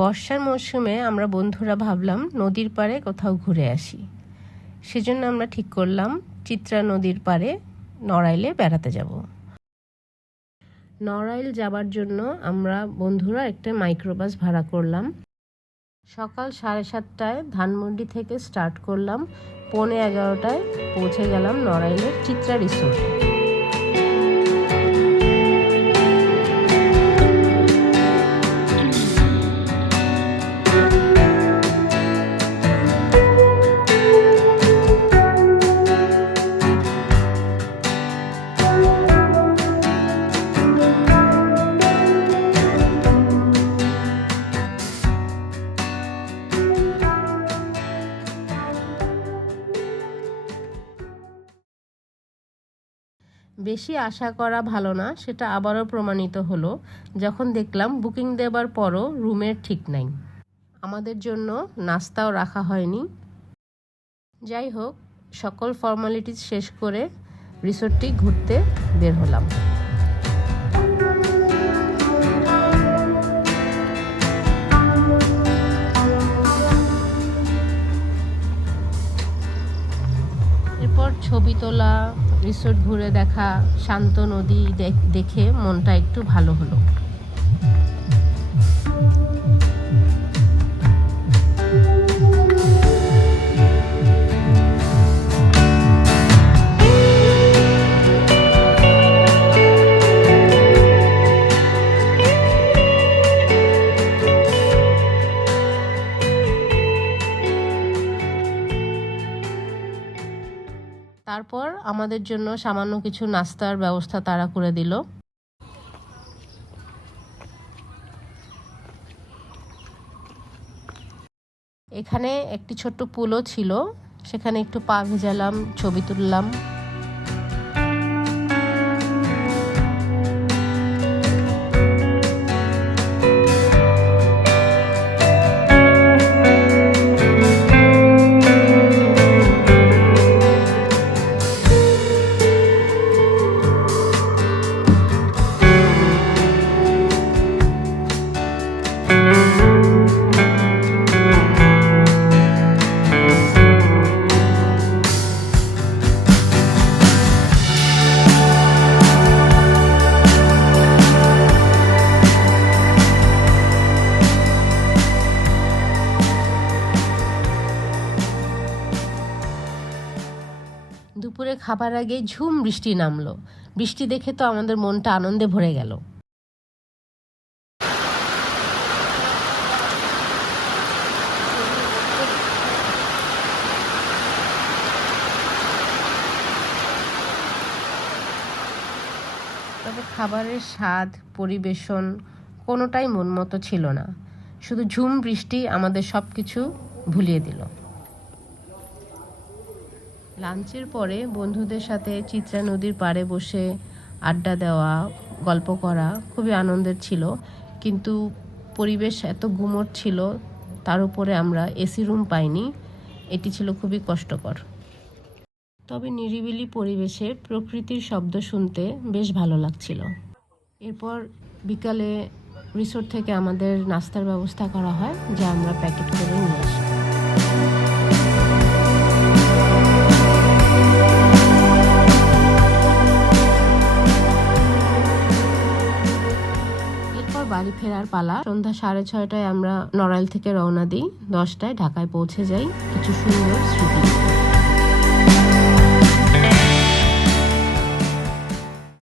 বর্ষার মৌসুমে আমরা বন্ধুরা ভাবলাম নদীর পাড়ে কোথাও ঘুরে আসি। সেজন্য আমরা ঠিক করলাম চিত্রা নদীর পাড়ে নড়াইলে বেড়াতে যাব। নড়াইল যাবার জন্য আমরা বন্ধুরা একটা মাইক্রোবাস ভাড়া করলাম। সকাল 7:30টায় ধানমন্ডি থেকে স্টার্ট করলাম, 11:15টায় পৌঁছে গেলাম নড়াইলের চিত্রা রিসোর্ট। বেশি আশা করা ভালো না, সেটা আবারও প্রমাণিত হলো যখন দেখলাম বুকিং দেবার পরও রুমের ঠিক নাই। আমাদের জন্য নাস্তাও রাখা হয়নি। যাই হোক, সকল ফর্মালিটিস শেষ করে রিসোর্টটি ঘুরতে বের হলাম। এরপর ছবি তোলা, রিসোর্ট ঘুরে দেখা, শান্ত নদী দেখে মনটা একটু ভালো হলো। তারপর আমাদের জন্য সামান্য কিছু নাস্তার ব্যবস্থা তারা করে দিল। এখানে একটি ছোট্ট পুলও ছিল, সেখানে একটু পা ভেজালাম, ছবি তুললাম। দুপুরে খাবার আগে ঝুম বৃষ্টি নামলো। বৃষ্টি দেখে তো আমাদের মনটা আনন্দে ভরে গেল। তবে খাবারের স্বাদ, পরিবেশন কোনোটাই মন মতো ছিল না। শুধু ঝুম বৃষ্টি আমাদের সব কিছু ভুলিয়ে দিল। লাঞ্চের পরে বন্ধুদের সাথে চিত্রা নদীর পাড়ে বসে আড্ডা দেওয়া, গল্প করা খুবই আনন্দের ছিল। কিন্তু পরিবেশ এত গুমোট ছিল, তার উপরে আমরা এসি রুম পাইনি। এটি ছিল খুবই কষ্টকর। তবে নিরিবিলি পরিবেশে প্রকৃতির শব্দ শুনতে বেশ ভালো লাগছিল। এরপর বিকালে রিসোর্ট থেকে আমাদের নাস্তার ব্যবস্থা করা হয়, যা আমরা প্যাকেট করে নিয়ে আসি। বাড়ি ফেরার পালা। সন্ধ্যা 6:30টায় আমরা নড়াইল থেকে রওনা দিই। 10টায় ঢাকায় পৌঁছে যাই কিছু সুন্দর স্মৃতি।